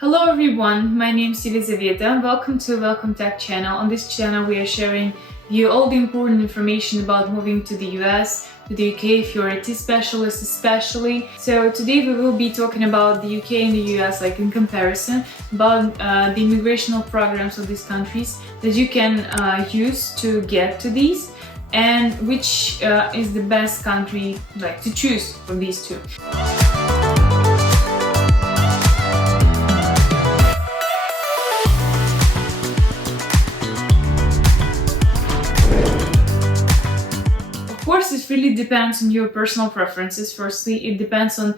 Hello everyone, my name is Elizaveta and welcome to WelcomeTech channel. On this channel we are sharing you all the important information about moving to the US, to the UK if you're a IT specialist especially. So today we will be talking about the UK and the US like in comparison, about the immigrational programs of these countries that you can use to get to these and which is the best country like to choose from these two. Of course, it really depends on your personal preferences. Firstly, it depends on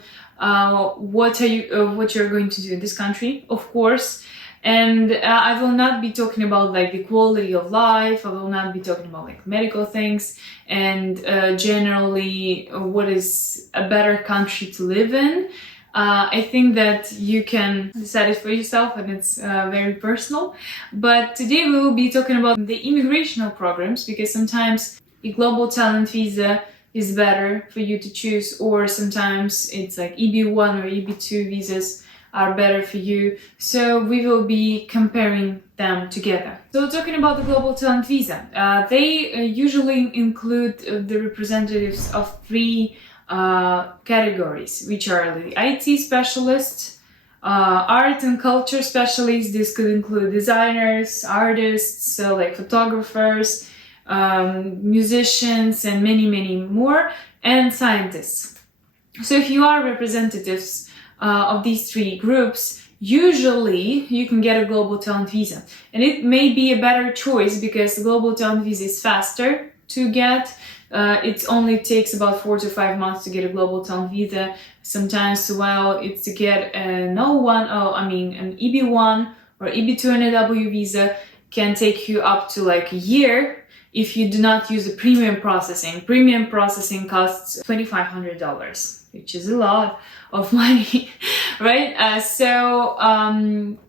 what you're going to do in this country, of course. And I will not be talking about like the quality of life. I will not be talking about like medical things and generally what is a better country to live in. I think that you can decide it for yourself and it's very personal. But today we will be talking about the immigrational programs because sometimes a global talent visa is better for you to choose, or sometimes it's like EB1 or EB2 visas are better for you. So we will be comparing them together. So talking about the global talent visa, they usually include the representatives of three categories, which are the IT specialists, art and culture specialists. This could include designers, artists, so like photographers, musicians, and many more, and scientists. So if you are representatives of these three groups, usually you can get a global talent visa, and it may be a better choice because the global talent visa is faster to get. It only takes about 4 to 5 months to get a global talent visa. Sometimes, well, it's to get an an EB1 or EB2 and a W visa can take you up to like a year if you do not use the premium processing. Premium processing costs $2,500, which is a lot of money, right?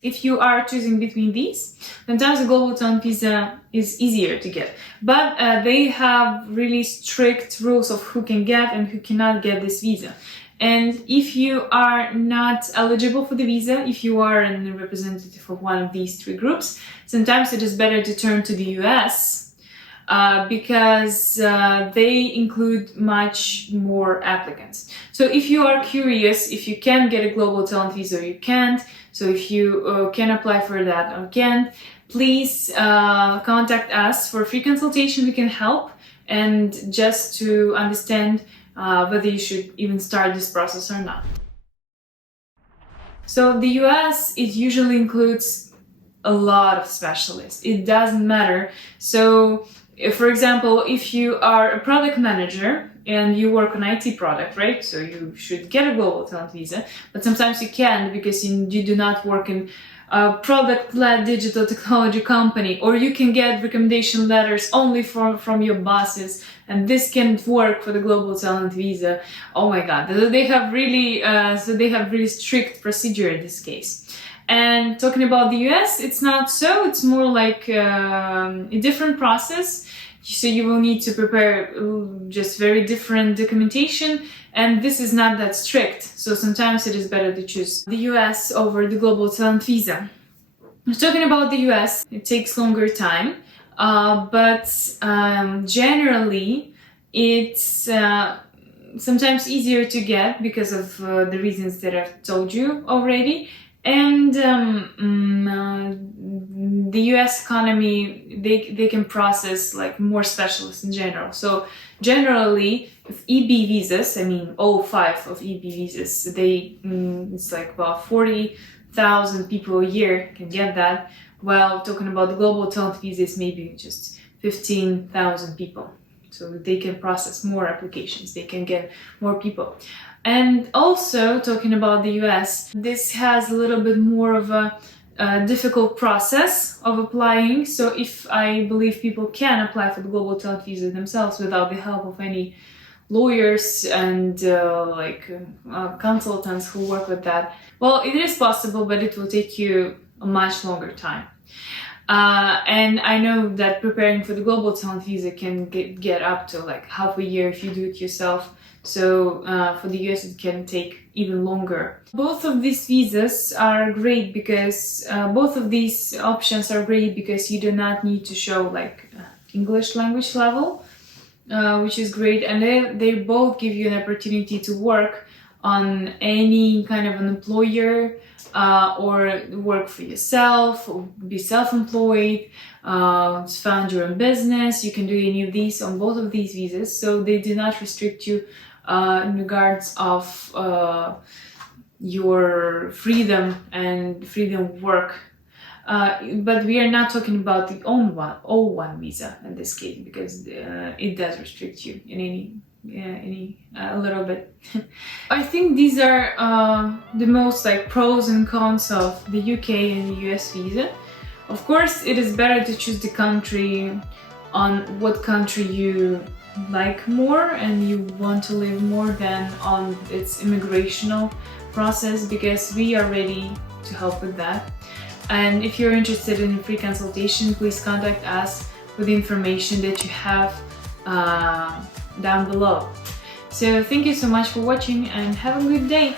If you are choosing between these, sometimes the global talent visa is easier to get. But they have really strict rules of who can get and who cannot get this visa. And if you are not eligible for the visa, if you are a representative of one of these three groups, sometimes it is better to turn to the US because they include much more applicants. So if you are curious if you can get a global talent visa or you can't, so if you can apply for that or can't, please contact us for a free consultation. We can help and just to understand whether you should even start this process or not. So the US, it usually includes a lot of specialists. It doesn't matter. So for example, if you are a product manager and you work on IT product, right? So you should get a global talent visa, but sometimes you can't because you do not work in a product-led digital technology company, or you can get recommendation letters only from your bosses, and this can't work for the global talent visa. Oh my God, they have really strict procedure in this case. And talking about the US, it's not so. It's more like a different process. So you will need to prepare just very different documentation, and this is not that strict. So sometimes it is better to choose the US over the global talent visa. Talking about the US, it takes longer time, but generally it's sometimes easier to get because of the reasons that I've told you already. And the US economy, they can process like more specialists in general. So generally, with EB visas, all 5 of EB visas, it's like about 40,000 people a year can get that. While talking about the global talent visas, maybe just 15,000 people. So they can process more applications, they can get more people. And also, talking about the US, this has a little bit more of a difficult process of applying. So if I believe people can apply for the global talent visa themselves without the help of any lawyers and consultants who work with that, well, it is possible, but it will take you a much longer time. And I know that preparing for the global talent visa can get up to like half a year if you do it yourself. So for the US it can take even longer. Both of these visas are great because both of these options are great because you do not need to show like English language level, which is great, and they both give you an opportunity to work on any kind of an employer, or work for yourself, or be self-employed, found your own business. You can do any of these on both of these visas, so they do not restrict you in regards of your freedom and freedom of work. But we are not talking about the O1 visa in this case, because it does restrict you in a little bit. I think these are the most like pros and cons of the UK and the US visa. Of course, it is better to choose the country on what country you like more and you want to live more than on its immigrational process, because we are ready to help with that. And if you're interested in a free consultation, please contact us with the information that you have down below. So thank you so much for watching and have a good day!